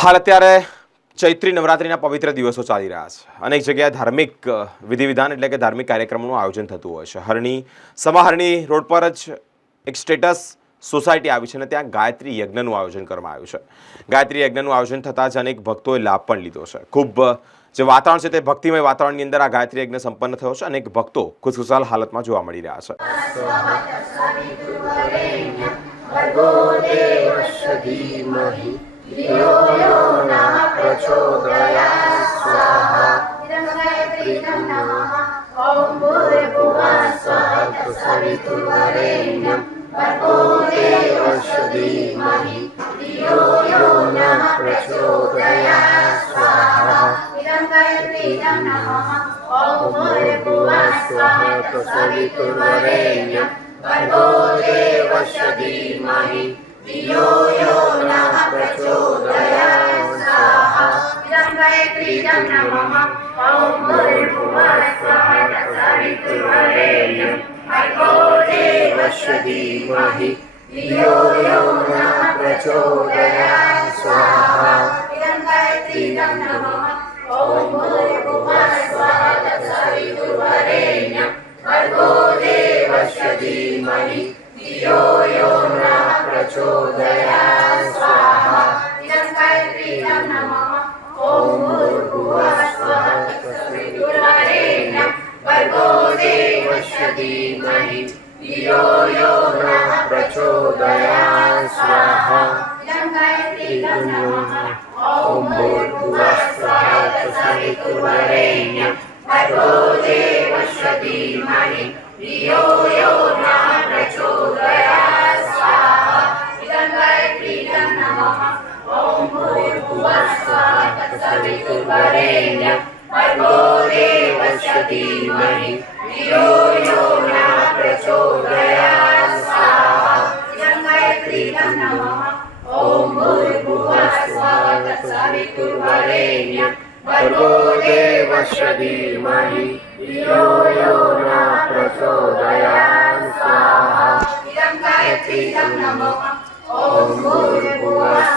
હાલ અત્યારે ચૈત્રી નવરાત્રિના પવિત્ર દિવસો ચાલી રહ્યા છે. અનેક જગ્યાએ ધાર્મિક વિધિવિધાન એટલે કે ધાર્મિક કાર્યક્રમોનું આયોજન થતું હોય છે. હરણી, સમાહરણી રોડ પર જ એક સ્ટેટસ સોસાયટી આવી છે અને ત્યાં ગાયત્રી યજ્ઞનું આયોજન કરવામાં આવ્યું છે. ગાયત્રી યજ્ઞનું આયોજન થતાં જ અનેક ભક્તોએ લાભ પણ લીધો છે. ખૂબ જે વાતાવરણ છે તે ભક્તિમય વાતાવરણની અંદર આ ગાયત્રી યજ્ઞ સંપન્ન થયો છે. અનેક ભક્તો ખુશખુશાલ હાલતમાં જોવા મળી રહ્યા છે. स्वः तत्सवितुर्वरेण्यं भर्गो देवस्य धीमहि धियो यो नः प्रचोदयात् स्वाहा प्रीतं नमः ॐ भूर्भुवः स्वः तत्सवितुर्वरेण्यं भर्गो देवस्य धीमहि धियो यो नः प्रचोदयात् स्वाहा प्रीतं नमः ॐ नः प्रचोदयात् स्वाहा प्रीतं नमः ॐ भूर्भुवः स्वः तत्सवितुर्वरेण्यं भर्गो देवस्य धीमहि धियो यो नः प्रचोदयात् स्वाहा प्रीतं नमः ॐ भूर्भुवः स्वः तत्सवितुर्वरेण्यं भर्गो देवस्य धीमहि धियो यो तत्सवितुर्वरेण्यं भर्गो देवस्य धीमहि धियो यो नः प्रचोदयात् स्वाहा प्रीतं नमः ॐ भूर्भुवः स्वः तत्सवितुर्वरेण्यं भर्गो देवस्य धीमहि धियो यो नः प्रचोदयात् स्वाहा प्रीतं नमः ॐ भूर्भुवः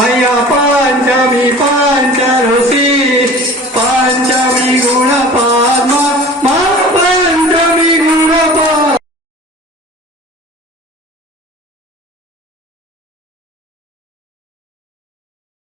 哎呀，半家米饭。